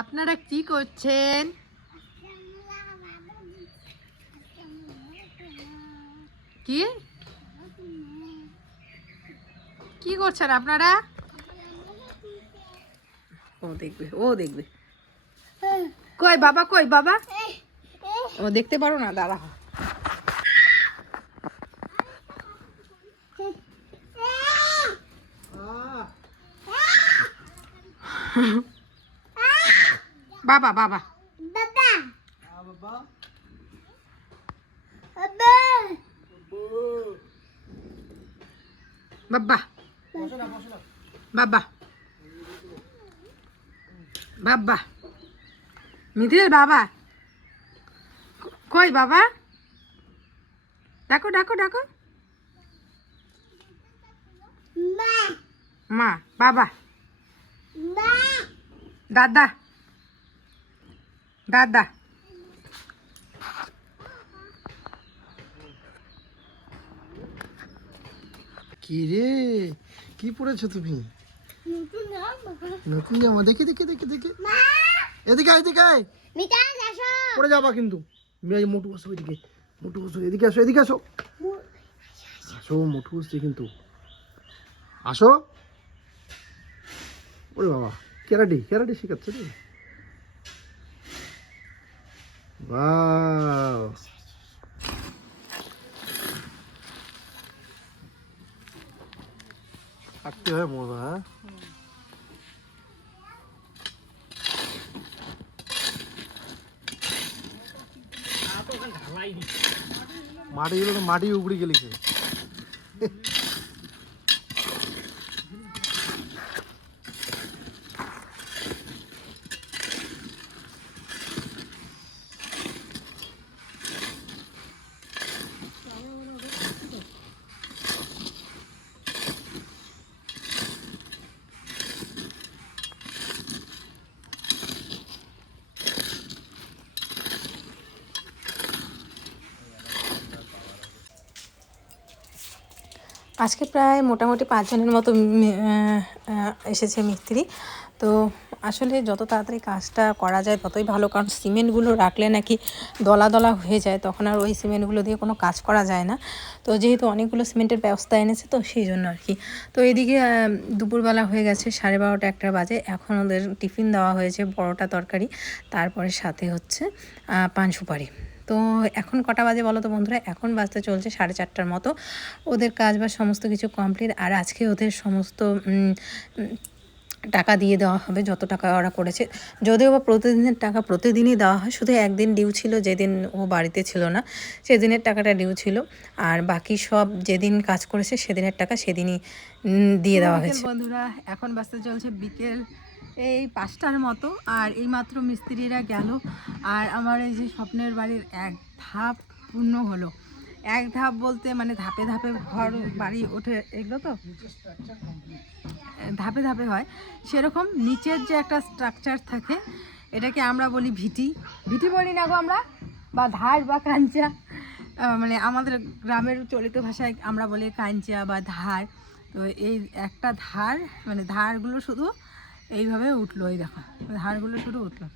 আপনারা কি করছেন? কি কি করছেন আপনারা? ও দেখবে, ও দেখবে। কই বাবা, কই বাবা? ও দেখতে পারো না, দাঁড়া। বাবা বাবা বাবা বাবা বাবা মিথিলের বাবা কই বাবা? ডাকো ডাকো ডাকো। মা, বাবা, দাদা, দাদা। কি রে, কি পড়েছো তুমি? নতুন জামা। দেখি দেখি দেখি দেখি। এদিকে আয়, এদিকে আয়। পড়ে যাবা কিন্তু। মোটু আসো এদিকে, মোটু আসো এদিকে, আসো এদিকে, আসো আসো। মোটু আসছে কিন্তু, আসো। ওরে বাবা, ক্যারাটে ক্যারাটে শেখাচ্ছে রে। বাহ, হাঁটতে হয় মজা। হ্যাঁ, মাটি গেলে তো মাটি উপড়ে গেলিছে। আজকে প্রায় মোটামুটি 5 জনের মতো এসেছে মিস্ত্রি। তো আসলে যত তাড়াতাড়ি কাজটা করা যায় ততই ভালো, কারণ সিমেন্টগুলো রাখলে নাকি দলা দলা হয়ে যায়, তখন আর ওই সিমেন্টগুলো দিয়ে কোনো কাজ করা যায় না। তো যেহেতু অনেকগুলো সিমেন্টের ব্যবস্থা এনেছে, তো সেই জন্য আর কি। তো এদিকে দুপুরবেলা হয়ে গেছে, 12:30 একটা বাজে। এখন ওদের টিফিন দেওয়া হয়েছে, পরোটা তরকারি, তারপরে সাথে হচ্ছে পান সুপারি। তো এখন কটা বাজে বলো তো বন্ধুরা? এখন বাজতে চলছে 4:30টার মতো। ওদের কাজ বা সমস্ত কিছু কমপ্লিট। আর আজকে ওদের সমস্ত টাকা দিয়ে দেওয়া হবে, যত টাকা ওরা করেছে। যদিও বা প্রতিদিনের টাকা প্রতিদিনই দেওয়া হয়, শুধু একদিন ডিউ ছিল, যেদিন ও বাড়িতে ছিল না, সেদিনের টাকাটা ডিউ ছিল। আর বাকি সব যেদিন কাজ করেছে সেদিনের টাকা সেদিনই দিয়ে দেওয়া হয়েছে। বন্ধুরা, এখন বাজতে চলছে বিকেল এই 5টার মতো। আর এইমাত্র মিস্ত্রিরা গেল, আর আমার এই যে স্বপ্নের বাড়ির এক ধাপ পূর্ণ হলো। এক ধাপ বলতে মানে ধাপে ধাপে ঘর বাড়ি ওঠে, এগুলো তো ধাপে ধাপে হয়, সেরকম নিচের যে একটা স্ট্রাকচার থাকে, এটাকে আমরা বলি ভিটি। ভিটি বলি না গো আমরা, বা ধার বা কাঞ্চা, মানে আমাদের গ্রামের চলিত ভাষায় আমরা বলি কাঞ্চা বা ধার। তো এই একটা ধার, মানে ধারগুলো শুধু এইভাবে উঠলো, এই দেখো ধারগুলো শুধু উঠলো।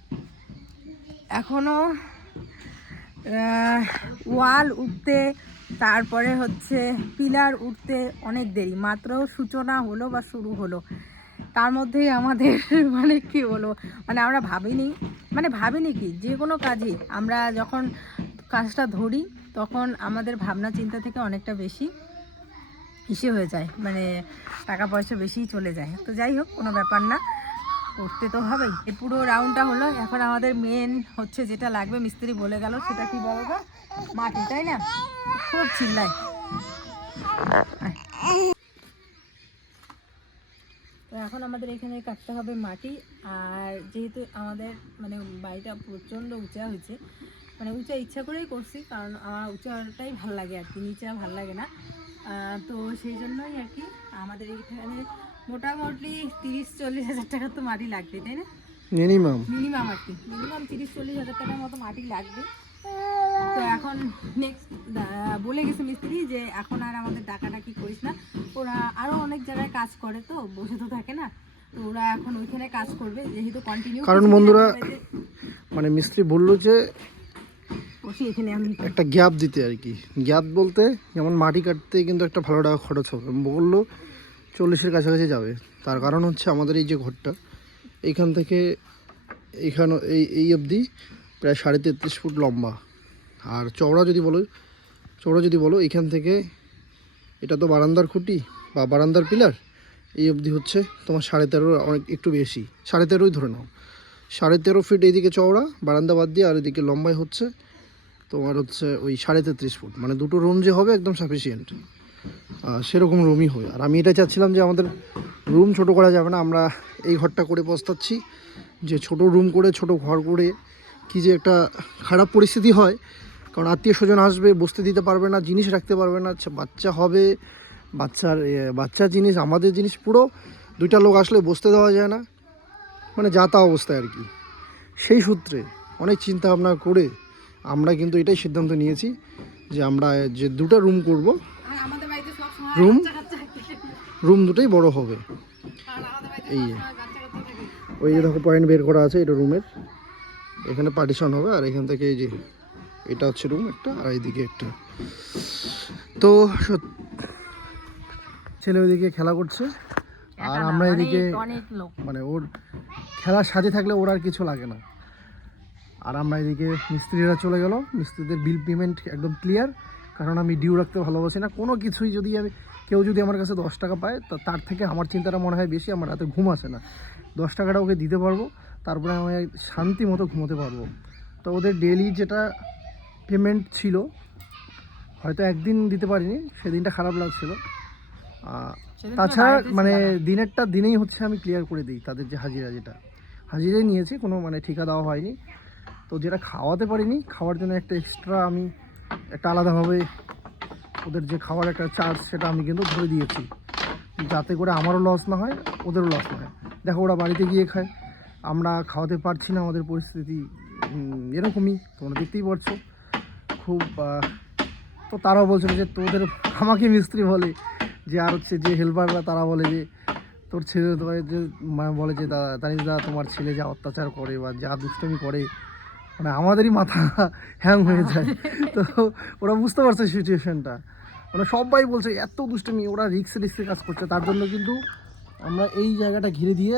এখনও ওয়াল উঠতে, তারপরে হচ্ছে পিলার উঠতে অনেক দেরি। মাত্র সূচনা হলো বা শুরু হলো, তার মধ্যেই আমাদের মানে কি বলবো, মানে আমরা ভাবিনি কি, যে কোনো কাজই আমরা যখন কাজটা ধরি তখন আমাদের ভাবনা চিন্তা থেকে অনেকটা বেশি ইসে হয়ে যায়, মানে টাকা পয়সা বেশিই চলে যায়। তো যাই হোক, কোনো ব্যাপার না, করতে তো হবেই। এই পুরো রাউন্ডটা হলো। এখন আমাদের মেন হচ্ছে যেটা লাগবে, মিস্ত্রি বলে গেল, সেটা কি বলো তো? মাটি, তাই না? খুব চিল্লায়। তো এখন আমাদের এখানে কাটতে হবে মাটি। আর যেহেতু আমাদের মানে বাড়িটা প্রচণ্ড উঁচা হয়েছে, মানে উঁচা ইচ্ছা করেই করছি, কারণ আমার উঁচাটাই ভালো লাগে আর কি, নিচা ভালো লাগে না। তো সেই জন্যই আর কি আমাদের এখানে মোটামুটি 30-40 হাজার টাকা তো মাটি লাগবে, তাই না? মিনিমাম আর কি, মিনিমাম 30-40 হাজার টাকার মতো মাটি লাগবে। তো এখন নেক্সট বলে গেছে মিস্ত্রি যে এখন আর আমাদের ডাকাডাকি করিস না, ওরা আরও অনেক জায়গায় কাজ করে, তো বসে তো থাকে না, তো ওরা এখন ওইখানে কাজ করবে যেহেতু কন্টিনিউ। কারণ বন্ধুরা মানে মিস্ত্রি বললো যে এখানে আমি একটা গ্যাপ দিতে আর কি। গ্যাপ বলতে যেমন মাটি কাটতে কিন্তু একটা ভালো টাকা খরচ হবে, বললো 40-এর কাছাকাছি যাবে। তার কারণ হচ্ছে আমাদের এই যে ঘরটা এইখান থেকে এইখানে এই অবধি প্রায় 33.5 ফুট লম্বা, আর চওড়া যদি বলো এইখান থেকে এটা তো বারান্দার খুঁটি বা বারান্দার পিলার, এই অবধি হচ্ছে তোমার 13.5, অনেক একটু বেশি, 13.5 ধরে নাও। 13.5 ফিট এইদিকে চওড়া বারান্দা বাদ দিয়ে, আর এদিকে লম্বায় হচ্ছে তোমার হচ্ছে ওই 33.5 ফুট। মানে দুটো রুম যে হবে একদম সাফিসিয়েন্ট, সেরকম রুমই হবে। আর আমি এটা চাচ্ছিলাম যে আমাদের রুম ছোট করা যাবে না, আমরা এই ঘরটা করে পস্তাচ্ছি যে ছোট রুম করে ছোট ঘর করে কি যে একটা খারাপ পরিস্থিতি হয়। কারণ আত্মীয় স্বজন আসবে, বসতে দিতে পারবে না, জিনিস রাখতে পারবে না, বাচ্চা হবে, বাচ্চার জিনিস আমাদের জিনিস, পুরো 2টা লোক আসলে বসতে দেওয়া যায় না, মানে যা তা অবস্থায় আর কি। সেই সূত্রে অনেক চিন্তা ভাবনা করে আমরা কিন্তু এটাই সিদ্ধান্ত নিয়েছি যে আমরা যে 2টা রুম করব, আমাদের বাড়িতে সব সময় রুম দুটোই বড় হবে। এই ওই যে দেখো পয়েন্ট বের করা আছে, এটা রুমের, এখানে পার্টিশন হবে, আর এখান থেকে এই যে এটা হচ্ছে রুম একটা, আর এইদিকে একটা। তো ছেলে ওইদিকে খেলা করছে আর আমরা এদিকে, মানে ওর খেলার সাথে থাকলে ওর আর কিছু লাগে না। আর আমরা এদিকে মিস্ত্রিরা চলে গেল, মিস্ত্রিদের বিল পেমেন্ট একদম ক্লিয়ার, কারণ আমি ডিউ রাখতে ভালোবাসি না কোনো কিছুই। যদি কেউ যদি আমার কাছে 10 টাকা পায়, তো তার থেকে আমার চিন্তাটা মনে হয় বেশি, আমার রাতে ঘুম আসে না। 10 টাকাটা ওকে দিতে পারবো, তারপরে আমি শান্তি মতো ঘুমোতে পারবো। তো ওদের ডেলি যেটা পেমেন্ট ছিল, হয়তো একদিন দিতে পারিনি, সেদিনটা খারাপ লাগছিল। তাছাড়া মানে দিনেরটা দিনেই হচ্ছে আমি ক্লিয়ার করে দিই তাদের যে হাজিরা, যেটা হাজিরাই নিয়েছি, কোনো মানে ঠিকা দেওয়া হয়নি। তো যেটা খাওয়াতে পারিনি, খাওয়ার জন্য একটা এক্সট্রা আমি একটা আলাদাভাবে ওদের যে খাওয়ার একটা চার্জ, সেটা আমি কিন্তু ধরে দিয়েছি, যাতে করে আমারও লস না হয়, ওদেরও লস না হয়। দেখো ওরা বাড়িতে গিয়ে খায়, আমরা খাওয়াতে পারছি না, আমাদের পরিস্থিতি এরকমই, তোমরা দেখতেই পারছো খুব। তো তারাও বলছিল যে তোদের, আমাকে মিস্ত্রি বলে যে, আর হচ্ছে যে হেল্পাররা তারা বলে যে তোর ছেলে, যে বলে যে তানিশ দা তোমার ছেলে যা অত্যাচার করে বা যা দুষ্টমি করে, মানে আমাদেরই মাথা হ্যাং হয়ে যায়। তো ওরা বুঝতে পারছে সিচুয়েশানটা, মানে সবাই বলছে এত দুষ্টমি, ওরা রিক্সে কাজ করছে। তার জন্য কিন্তু আমরা এই জায়গাটা ঘিরে দিয়ে,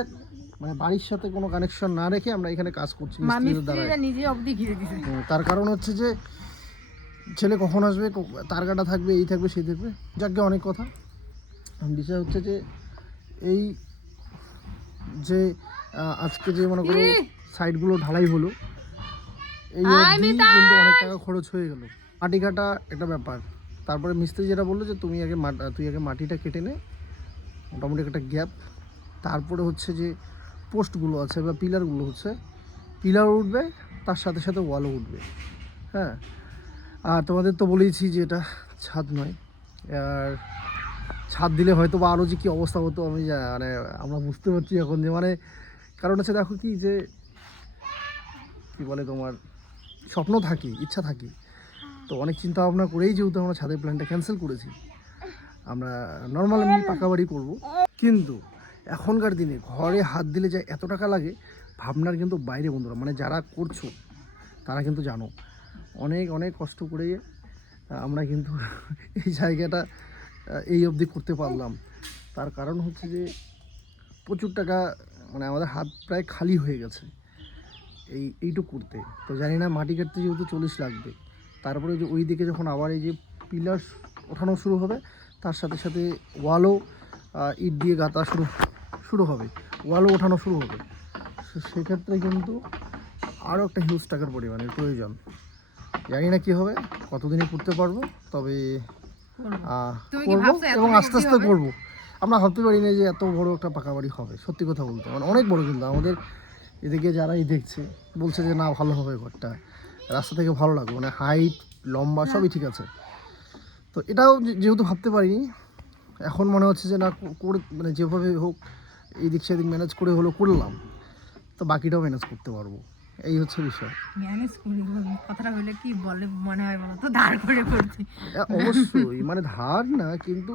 মানে বাড়ির সাথে কোনো কানেকশন না রেখে আমরা এখানে কাজ করছি মিস্ত্রিদের দ্বারা। নিজে অবধি ঘিরে দিছে। তার কারণ হচ্ছে যে ছেলে কখন আসবে, তার কাটা থাকবে, এই থাকবে, সেই থাকবে, যাকে অনেক কথা। বিষয় হচ্ছে যে এই যে আজকে যে মনে করো সাইডগুলো ঢালাই হলো, এই কিন্তু অনেক টাকা খরচ হয়ে গেল। মাটি কাটা একটা ব্যাপার, তারপরে মিস্ত্রি যেটা বললো যে তুই আগে মাটিটা কেটে নে, মোটামুটি একটা গ্যাপ, তারপরে হচ্ছে যে পোস্টগুলো আছে বা পিলারগুলো হচ্ছে, পিলার উঠবে, তার সাথে সাথে ওয়ালও উঠবে। হ্যাঁ, আর তোমাদের তো বলেইছি যে এটা ছাদ নয়, আর ছাদ দিলে হয়তো বা আরও যে কী অবস্থা হতো আমি মানে আমরা বুঝতে পারছি এখন, যে মানে কারণ হচ্ছে দেখো কি যে কী বলে তোমার স্বপ্ন থাকে, ইচ্ছা থাকে, তো অনেক চিন্তা ভাবনা করেই যেহেতু আমরা ছাদের প্ল্যানটা ক্যান্সেল করেছি, আমরা নর্মাল এমনি পাকা বাড়ি করবো। কিন্তু এখনকার দিনে ঘরে হাত দিলে যে এত টাকা লাগে, ভাবনার কিন্তু বাইরে বন্ধুরা, মানে যারা করছো তারা কিন্তু জানো, অনেক অনেক কষ্ট করে আমরা কিন্তু এই জায়গাটা এই অবধি করতে পারলাম। তার কারণ হচ্ছে যে প্রচুর টাকা, মানে আমাদের হাত প্রায় খালি হয়ে গেছে এইটুকু করতে। তো জানি না মাটি কাটতে যেহেতু 40 লাগবে, তারপরে যে ওই দিকে যখন আবার এই যে পিলার ওঠানো শুরু হবে, তার সাথে সাথে ওয়ালও ইট দিয়ে গাঁথা শুরু হবে, ওয়ালও ওঠানো শুরু হবে। সেক্ষেত্রে কিন্তু আরও একটা হিউজ টাকার পরিমাণের প্রয়োজন। জানি না কী হবে, কতদিনে করতে পারবো, তবে করবো এবং আস্তে আস্তে করবো। আমরা ভাবতে পারি না যে এত বড় একটা পাকা বাড়ি হবে, সত্যি কথা বলতে, মানে অনেক বড়। কিন্তু আমাদের এদিকে যারাই দেখছে বলছে যে না ভালো হবে ঘরটা, রাস্তা থেকে ভালো লাগবে, মানে হাইট লম্বা সবই ঠিক আছে। তো এটাও যেহেতু ভাবতে পারিনি, এখন মনে হচ্ছে যে না করে, মানে যেভাবে হোক এই দিক সেদিক ম্যানেজ করে হলো করলাম, তো বাকিটাও ম্যানেজ করতে পারবো, এই হচ্ছে বিষয়। ম্যানেজ করি কথাটা হলে কি বলে মনে হয় বলো তো, ধার করে করছি। অবশ্যই, মানে ধার না, কিন্তু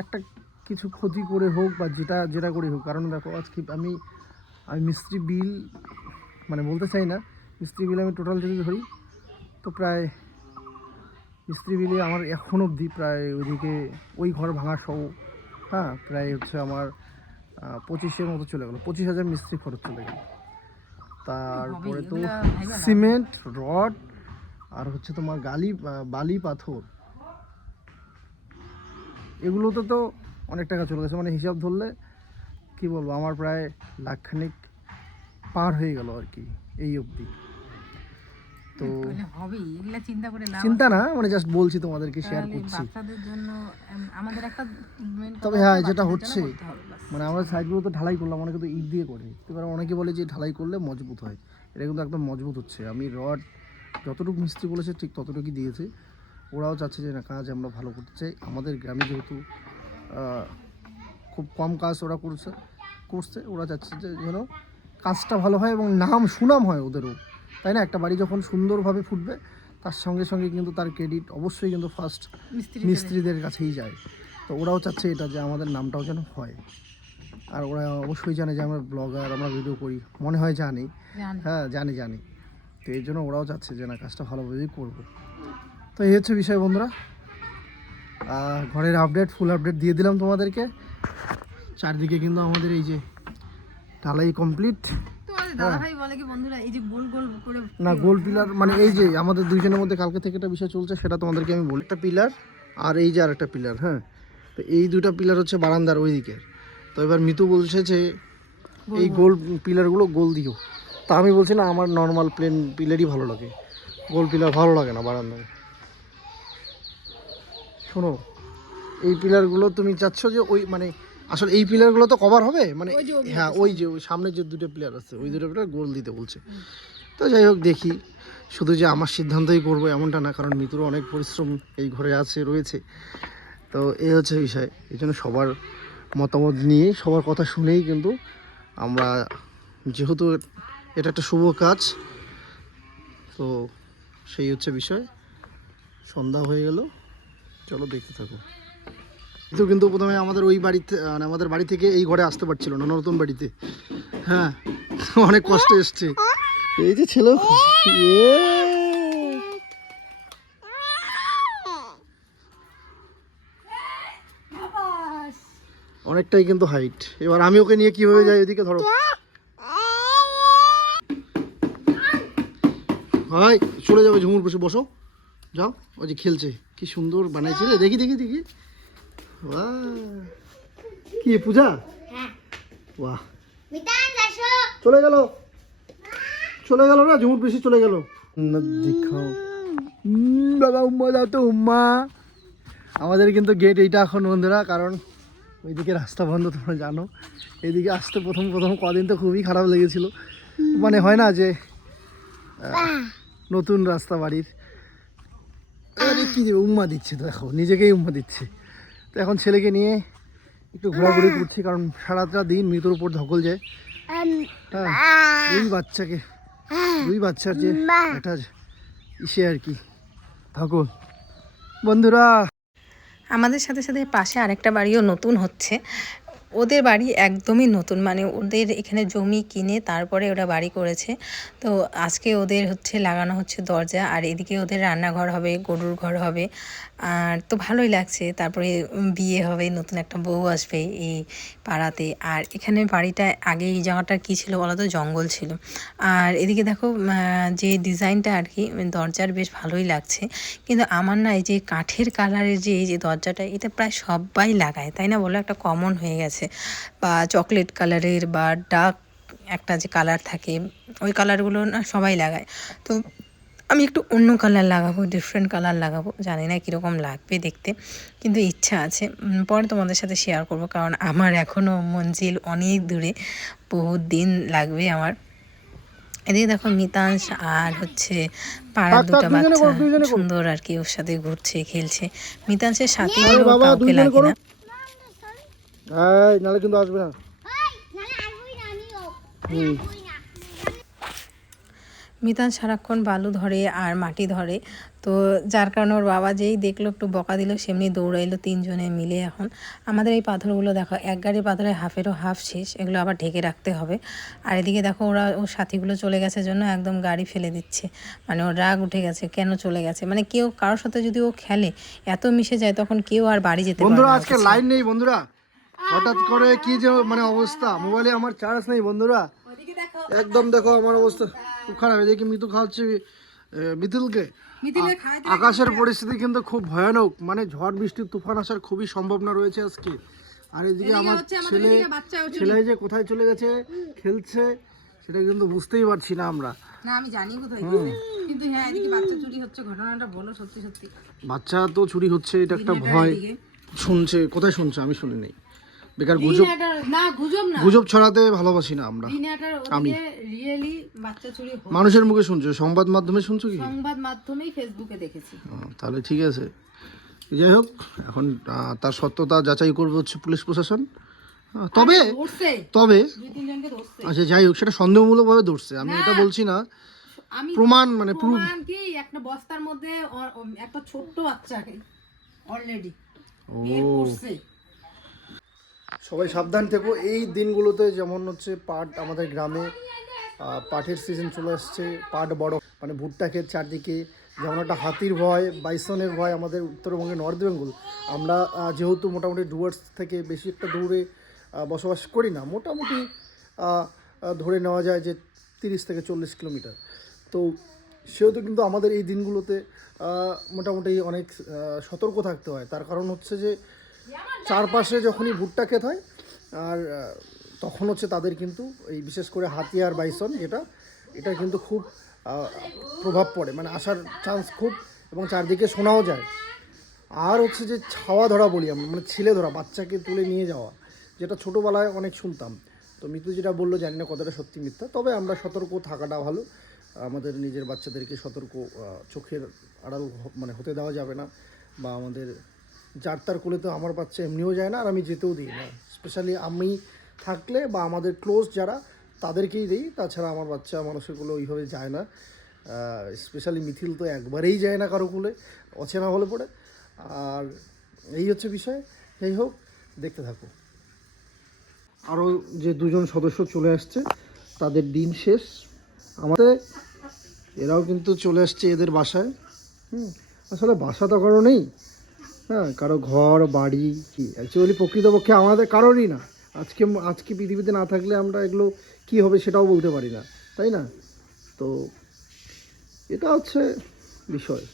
একটা কিছু ক্ষতি করে হোক বা যেটা যেটা করে হোক, কারণ দেখো আজকে আমি মিস্ত্রি বিল মানে বলতে চাই না, মিস্ত্রি বিল আমি টোটাল যদি ধরি তো প্রায় মিস্ত্রি বিলে আমার এখন অবধি প্রায় ওইদিকে ওই ঘর ভাঙা সহ, হ্যাঁ, প্রায় হচ্ছে আমার 25-এর মতো চলে গেলো, 25,000 মিস্ত্রি খরচ চলে গেল। তারপরে তো সিমেন্ট, রড, আর হচ্ছে তোমার বালি পাথর, এগুলোতে তো অনেক টাকা চলে গেছে। মানে হিসাব ধরলে কি বলবো, আমার প্রায় লাখখানিক পার হয়ে গেল আর কি এই অবধি। তো চিন্তা না, মানে জাস্ট বলছি তোমাদেরকে, শেয়ার করছি। তবে হ্যাঁ, যেটা হচ্ছে মানে আমরা সাইডগুলো তো ঢালাই করলাম, অনেকে তো ইট দিয়ে করে, এবার অনেকে বলে যে ঢালাই করলে মজবুত হয়, এটা কিন্তু একদম মজবুত হচ্ছে। আমি রড যতটুকু মিস্ত্রি বলেছে ঠিক ততটুকুই দিয়েছে। ওরাও চাচ্ছে যে না, কাজ আমরা ভালো করতে চাই। আমাদের গ্রামে যেহেতু খুব কম কাজ ওরা করছে, ওরা চাচ্ছে যে যেন কাজটা ভালো হয় এবং সুনাম হয় ওদেরও, তাই না? একটা বাড়ি যখন সুন্দরভাবে ফুটবে তার সঙ্গে সঙ্গে কিন্তু তার ক্রেডিট অবশ্যই কিন্তু ফার্স্ট মিস্ত্রিদের কাছেই যায়। তো ওরাও চাচ্ছে এটা, যে আমাদের নামটাও যেন হয়। আর ওরা অবশ্যই জানে যে আমরা ব্লগার, আমরা ভিডিও করি, মনে হয় জানি, হ্যাঁ জানি। তো এই জন্য ওরাও চাচ্ছে যে না, কাজটা ভালোভাবেই করবো। তো এই হচ্ছে বিষয় বন্ধুরা, ঘরের আপডেট, ফুল আপডেট দিয়ে দিলাম তোমাদেরকে। চারদিকে কিন্তু আমাদের এই যে ঢালাই কমপ্লিট। না, গোল পিলার মানে এই যে আমাদের দুইজনের মধ্যে কালকে থেকে একটা বিষয় চলছে, সেটা তোমাদেরকে আমি বলি। একটা পিলার আর এই যে আর একটা পিলার, হ্যাঁ, তো এই দুটা পিলার হচ্ছে বারান্দার ওই দিকের। তো এবার মিতু বলছে যে এই গোল পিলারগুলো গোল দিও, তা আমি বলছি না, আমার নর্মাল প্লেন পিলারই ভালো লাগে, গোল পিলার ভালো লাগে না বারান্দায়। শোনো, এই পিলারগুলো তুমি চাচ্ছ যে ওই মানে আসলে এই পিলারগুলো তো কভার হবে, মানে হ্যাঁ ওই সামনে যে দুটো পিলার আছে ওই দুটো পিলার গোল দিতে বলছে। তো যাই হোক, দেখি, শুধু যে আমার সিদ্ধান্তই করবো এমনটা না, কারণ মিতুরও অনেক পরিশ্রম এই ঘরে রয়েছে। তো এই হচ্ছে বিষয়, এই জন্য সবার মতামত নিয়ে, সবার কথা শুনেই কিন্তু আমরা, যেহেতু এটা একটা শুভ কাজ, তো সেই হচ্ছে বিষয়। সন্ধ্যা হয়ে গেল, চলো দেখতে থাকো। কিন্তু প্রথমে আমাদের ওই বাড়িতে, মানে আমাদের বাড়ি থেকে এই ঘরে আসতে পারছিল না, নতুন বাড়িতে, হ্যাঁ, অনেক কষ্ট এসছে। এই যে ছেলে অনেকটাই কিন্তু হাইট। এবার আমি ওকে নিয়ে কিভাবে যাই ওইদিকে, ধরো ভাই, চলে যাবে ঝুমুর বসে, বসো, যাও। ওই যে খেলছে, কি সুন্দর বানাইছে রে, দেখি। বাহ, কি পূজা, বাহ, চলে গেল না ঝুমুর বেশি, চলে গেল। দেখাও বাবা, উম্মা দাও তো উম্মা। আমাদের কিন্তু গেট এইটা এখন বন্ধুরা, কারণ ওইদিকে রাস্তা বন্ধ, তোমরা জানো। এইদিকে আসতে প্রথম কদিন তো খুবই খারাপ লেগেছিল, মানে হয় না যে নতুন রাস্তা বাড়ির, আরে কি দেবে, উম্মা দিচ্ছে, তো দেখো নিজেকেই উম্মা দিচ্ছে। তো এখন ছেলেকে নিয়ে একটু ঘোরাঘুরি করছি, কারণ সারাটা দিন মৃত্যুর উপর ধকল যায়। হ্যাঁ, দুই বাচ্চার যে একটা ইসে আর কি, ধকল। বন্ধুরা, আমাদের সাথে সাথে পাশে আরেকটা বাড়িও নতুন হচ্ছে। ওদের বাড়ি একদমই নতুন, মানে ওদের এখানে জমি কিনে তারপরে ওরা বাড়ি করেছে। তো আজকে ওদের লাগানো হচ্ছে দরজা, আর এদিকে ওদের রান্নাঘর হবে, গরুর ঘর হবে, আর তো ভালোই লাগছে। তারপরে বিয়ে হবে, নতুন একটা বউ আসবে এই পাড়াতে। আর এখানে বাড়িটা আগে এই জায়গাটা কী ছিল বলো তো, জঙ্গল ছিল। আর এদিকে দেখো যে ডিজাইনটা আর কি দরজার বেশ ভালোই লাগছে, কিন্তু আমার না এই যে কাঠের কালারের যে এই যে দরজাটা, এটা প্রায় সবাই লাগায়, তাই না বলো, একটা কমন হয়ে গেছে। বা চকলেট কালারের বা ডার্ক একটা যে কালার থাকে, ওই কালারগুলো না সবাই লাগায়। তো আমি একটু অন্য কালার লাগাবো, ডিফারেন্ট কালার লাগাবো, জানি না কীরকম লাগবে দেখতে, কিন্তু ইচ্ছা আছে। পরে তোমাদের সাথে শেয়ার করব, কারণ আমার এখনও মঞ্জিল অনেক দূরে, বহুত দিন লাগবে আমার। এদিকে দেখো মিতাংশ আর পাড়ার দুটো বাচ্চা সুন্দর আর কি ওর সাথে ঘুরছে, খেলছে। মিতাংশের সাথে কাউকে লাগে না, নালে কিন্তু আসবে না। মিতান সারাক্ষণ বালু ধরে আর মাটি ধরে, তো যার কারণে ওর বাবা যেই দেখলো একটু বকা দিল সেমনি দৌড়াইলো 3 জনে মিলে। এখন আমাদের এই পাথরগুলো দেখো, এক গাড়ি পাথরের হাফেরও হাফ শেষ, এগুলো আবার ঢেকে রাখতে হবে। আর এদিকে দেখো ওর সাথীগুলো চলে গেছে জন্য একদম গাড়ি ফেলে দিচ্ছে, মানে ওর রাগ উঠে গেছে কেন চলে গেছে। মানে কেউ কারোর সাথে যদি ও খেলে এত মিশে যায় তখন কেউ আর বাড়ি যেতে পারে বন্ধুরা না। আজকে লাইন নেই বন্ধুরা, হঠাৎ করে কি যে মানে অবস্থা, মোবাইলে আমার চার্জ নেই বন্ধুরা, একদম দেখো আমার অবস্থা খুব খারাপ। এদিকে মিতু খাওয়াচ্ছে মিতুলকে। আকাশের পরিস্থিতি কিন্তু খুব ভয়ানক, মানে ঝড় বৃষ্টির তুফান আসার খুবই সম্ভাবনা রয়েছে আজকে। আর এদিকে আমার ছেলে যে কোথায় চলে গেছে খেলছে সেটা কিন্তু বুঝতেই পারছি না আমরা। না আমি জানি কোথায় গেছে, কিন্তু হ্যাঁ এদিকে বাচ্চা চুরি হচ্ছে, ঘটনাটা বলো সত্যি সত্যি। বাচ্চা তো চুরি হচ্ছে, এটা একটা ভয় শুনছে। কোথায় শুনছে? আমি শুনি নাই, বেকার গুজব, না গুজব না, গুজব ছড়াতে ভালোবাসি না আমরা। আমি রিয়েলি বাচ্চা চুরি মানুষের মুখে শুনছো, সংবাদ মাধ্যমে শুনছো কি? সংবাদ মাধ্যমেই ফেসবুকে দেখেছি। তাহলে ঠিক আছে, যাই হোক এখন তার সত্যতা যাচাই করবে হচ্ছে পুলিশ প্রশাসন। তবে তবে আচ্ছা যাই হোক, সেটা সন্দেহমূলকভাবে ধরছে, আমি এটা বলছি না, প্রমাণ মানে প্রমাণ কি একটা বস্তার মধ্যে একটা ছোট্ট বাচ্চাকে অলরেডি বের করছে। সবাই সাবধান থেকো এই দিনগুলোতে। যেমন হচ্ছে পাট, আমাদের গ্রামে পাটের সিজন চলে আসছে, পাট বড় মানে ভুট্টা ক্ষেত চারদিকে, যেমন একটা হাতির ভয়, বাইসনের ভয় আমাদের উত্তরবঙ্গে, নর্থ বেঙ্গল। আমরা যেহেতু মোটামুটি ডুয়ার্স থেকে বেশি একটা দূরে বসবাস করি না, মোটামুটি ধরে নেওয়া যায় যে 30 থেকে 40 কিলোমিটার, তো সেহেতু কিন্তু আমাদের এই দিনগুলোতে মোটামুটি অনেক সতর্ক থাকতে হয়। তার কারণ হচ্ছে যে চারপাশে যখনই ভুট্টা ক্ষেত হয় আর তখন হচ্ছে তাদের কিন্তু এই বিশেষ করে হাতি আর বাইসন এটা কিন্তু খুব প্রভাব পড়ে, মানে আসার চান্স খুব, এবং চারদিকে শোনাও যায়। আর হচ্ছে যে ছাওয়া ধরা বলি আমরা, মানে ছিলে ধরা, বাচ্চাকে তুলে নিয়ে যাওয়া, যেটা ছোটোবেলায় অনেক শুনতাম। তো মিতু যেটা বললো জানি না কতটা সত্যি মিথ্যা, তবে আমরা সতর্ক থাকাটা ভালো। আমাদের নিজের বাচ্চাদেরকে সতর্ক, চোখের আড়াল মানে হতে দেওয়া যাবে না, বা আমাদের যার তার কোলে তো আমার বাচ্চা এমনিও যায় না, আর আমি যেতেও দিই না। স্পেশালি আমি থাকলে বা আমাদের ক্লোজ যারা তাদেরকেই দিই, তাছাড়া আমার বাচ্চা মানুষের কোলে ওইভাবে যায় না। স্পেশালি মিথিল তো একবারেই যায় না কারো কোলে, অচেনা হলে পড়ে। আর এই হচ্ছে বিষয়। যাই হোক, দেখতে থাকো। আরও যে 2জন সদস্য চলে আসছে তাদের দিন শেষ, আমাদের এরাও কিন্তু চলে আসছে এদের বাসায়। আসলে বাসা তো কারো নেই, হ্যাঁ, কারো ঘর বাড়ি কি অ্যাকচুয়ালি প্রকৃতপক্ষে আমাদের কারোরই না। আজকে পৃথিবীতে না থাকলে আমরা এগুলো কি হবে সেটাও বলতে পারি না, তাই না? তো এটা হচ্ছে বিষয়।